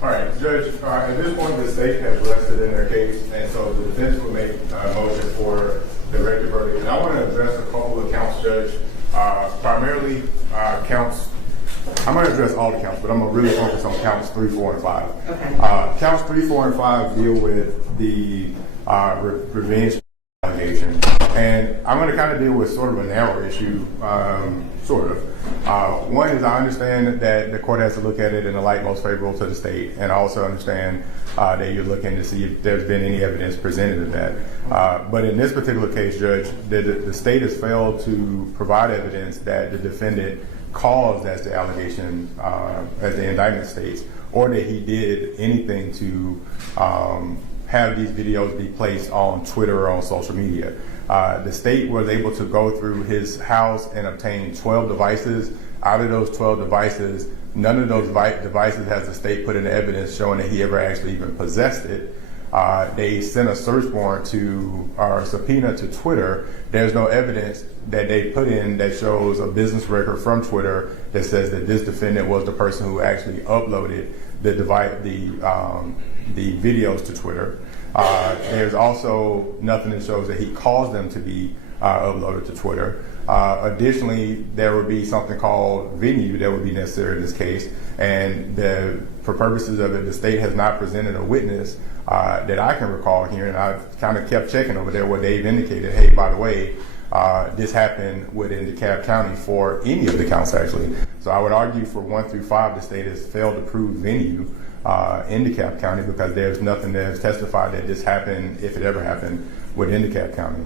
All right, Judge, at this point, the state has rested in their case, and so the defense will make a motion for directed verdict. And I want to address a couple of counts, Judge, primarily counts. I'm going to address all the counts, but I'm going to really focus on counts 3, 4, and 5. Okay. Counts 3, 4, and 5 deal with the revenge allegation. And I'm going to kind of deal with sort of a narrow issue, sort of. One is I understand that the court has to look at it in the light most favorable to the state, and I also understand that you're looking to see if there's been any evidence presented of that. But in this particular case, Judge, the state has failed to provide evidence that the defendant caused, as the allegation, as the indictment states, or that he did anything to have these videos be placed on Twitter or on social media. The state was able to go through his house and obtain 12 devices. Out of those 12 devices, none of those devices has the state put in evidence showing that he ever actually even possessed it. They sent a search warrant to, or subpoena to Twitter. There's no evidence that they put in that shows a business record from Twitter that says that this defendant was the person who actually uploaded the videos to Twitter. There's also nothing that shows that he caused them to be uploaded to Twitter. Additionally, there would be something called venue that would be necessary in this case, and for purposes of it, the state has not presented a witness that I can recall here, and I've kind of kept checking over there where they've indicated, hey, by the way, this happened within DeKalb County for any of the counts, actually. So I would argue for 1 through 5, the state has failed to prove venue in DeKalb County because there's nothing that has testified that this happened, if it ever happened, within DeKalb County.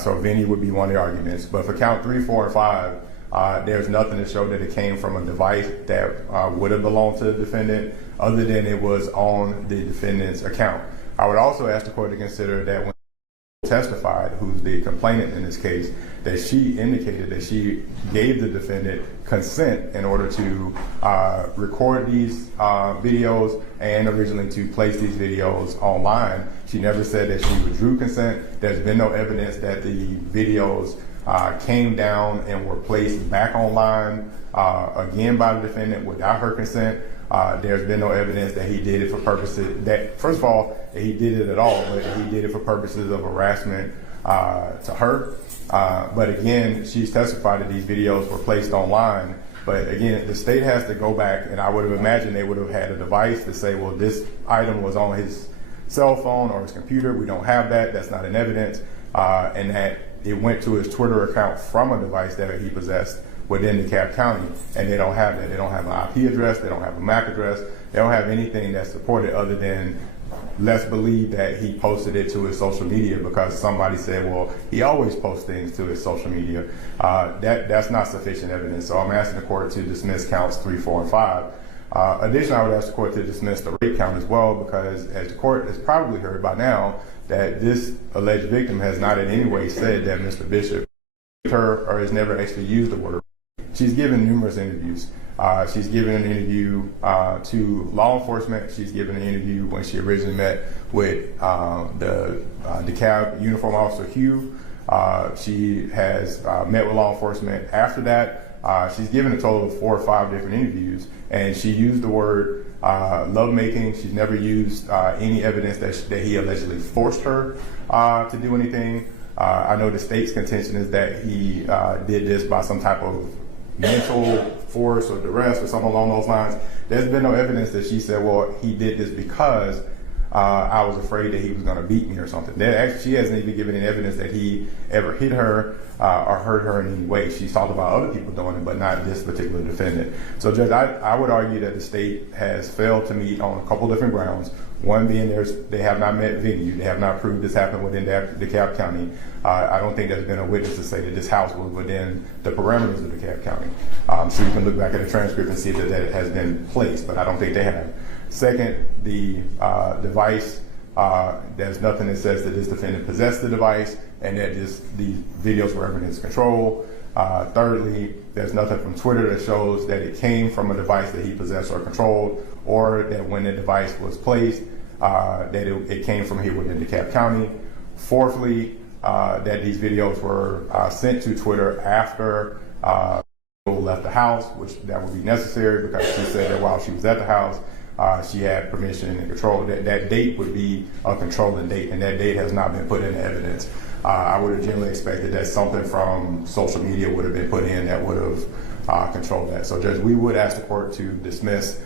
So venue would be one of the arguments. But for count 3, 4, and 5, there's nothing to show that it came from a device that would have belonged to the defendant other than it was on the defendant's account. I would also ask the court to consider that when testified, who's the complainant in this case, that she indicated that she gave the defendant consent in order to record these videos and originally to place these videos online. She never said that she withdrew consent. There's been no evidence that the videos came down and were placed back online again by the defendant without her consent. There's been no evidence that he did it for purposes that, first of all, that he did it at all, but he did it for purposes of harassment to her. But again, she's testified that these videos were placed online. But again, the state has to go back, and I would have imagined they would have had a device to say, well, this item was on his cell phone or his computer. We don't have that. That's not in evidence. And that it went to his Twitter account from a device that he possessed within DeKalb County, and they don't have that. They don't have an IP address. They don't have a MAC address. They don't have anything that's supported other than let's believe that he posted it to his social media because somebody said, well, he always posts things to his social media. That's not sufficient evidence. So I'm asking the court to dismiss counts 3, 4, and 5. Additionally, I would ask the court to dismiss the rape count as well because, as the court has probably heard by now, that this alleged victim has not in any way said that Mr. Bishop raped her or has never actually used the word. She's given numerous interviews. She's given an interview to law enforcement. She's given an interview when she originally met with the DeKalb uniform officer, Hugh. She has met with law enforcement after that. She's given a total of 4 or 5 different interviews, and she used the word lovemaking. She's never used any evidence that he allegedly forced her to do anything. I know the state's contention is that he did this by some type of mental force or duress or something along those lines. There's been no evidence that she said, well, he did this because I was afraid that he was going to beat me or something. She hasn't even given any evidence that he ever hit her or hurt her in any way. She's talked about other people doing it, but not this particular defendant. So, Judge, I would argue that the state has failed to meet on a couple different grounds. One being they have not met venue. They have not proved this happened within DeKalb County. I don't think there's been a witness to say that this house was within the parameters of DeKalb County. So you can look back at the transcript and see that that has been placed, but I don't think they have. Second, the device, there's nothing that says that this defendant possessed the device and that these videos were ever in his control. Thirdly, there's nothing from Twitter that shows that it came from a device that he possessed or controlled, or that when the device was placed, that it came from here within DeKalb County. Fourthly, that these videos were sent to Twitter after left the house, which that would be necessary because she said that while she was at the house, she had permission and control. That date would be a controlling date, and that date has not been put into evidence. I would have generally expected that something from social media would have been put in that would have controlled that. So, Judge, we would ask the court to dismiss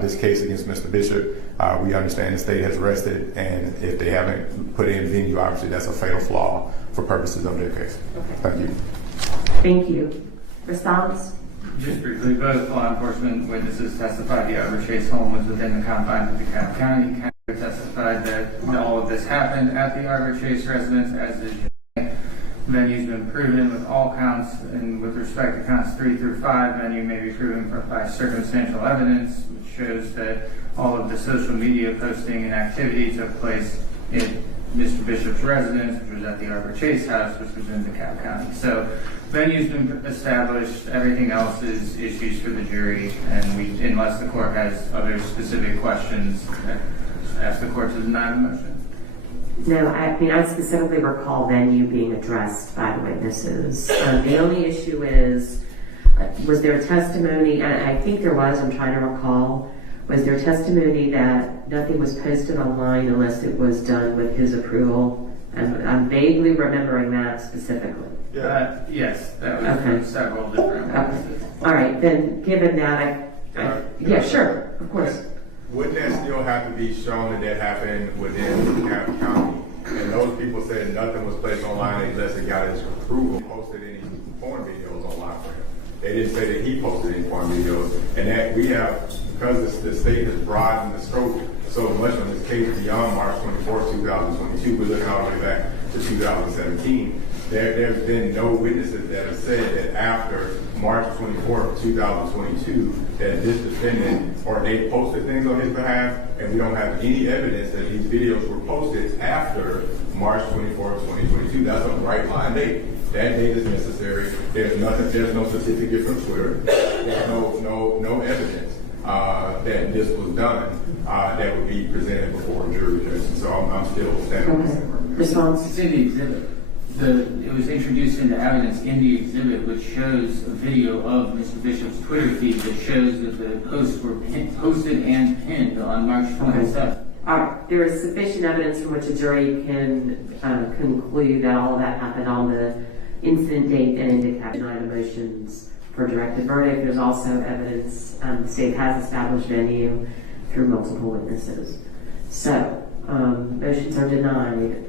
this case against Mr. Bishop. We understand the state has arrested, and if they haven't put in venue, obviously that's a fatal flaw for purposes of their case. Okay. Thank you. Thank you. Response? Just briefly, both law enforcement witnesses testified the Arbor Chase home was within the confines of DeKalb County. County testified that all of this happened at the Arbor Chase residence, as the venue's been proven with all counts, and with respect to counts 3 through 5, venue may be proven by circumstantial evidence, which shows that all of the social media posting and activity took place in Mr. Bishop's residence, which was at the Arbor Chase house, which was in DeKalb County. So, venue's been established. Everything else is issues for the jury, and unless the court has other specific questions, ask the court to deny the motion. No, I specifically recall venue being addressed by the witnesses. The only issue is, was there a testimony, and I think there was, I'm trying to recall, was there testimony that nothing was posted online unless it was done with his approval? And I'm vaguely remembering that specifically. Yes, that was from several different witnesses. All right, then given that, yeah, sure, of course. Wouldn't that still have to be shown that happened within DeKalb County? And those people said nothing was placed online unless it got his approval. Posted any porn videos online for him. They didn't say that he posted any porn videos. And that we have, because the state has broadened the scope so much on this case beyond March 24, 2022, we're looking all the way back to 2017. There's been no witnesses that have said that after March 24th, 2022, that this defendant or they posted things on his behalf, and we don't have any evidence that these videos were posted after March 24th, 2022. That's a bright line date. That date is necessary. There's nothing. There's no certificate from Twitter. There's no evidence that this was done that would be presented before a jury. So I'm still standing on the same. Response? It's in the exhibit. It was introduced into evidence in the exhibit, which shows a video of Mr. Bishop's Twitter feed that shows that the posts were posted and pinned on March 27th. All right. There is sufficient evidence from which a jury can conclude that all of that happened on the incident date and indicate denied motions for directed verdict. There's also evidence the state has established venue through multiple witnesses. So motions are denied.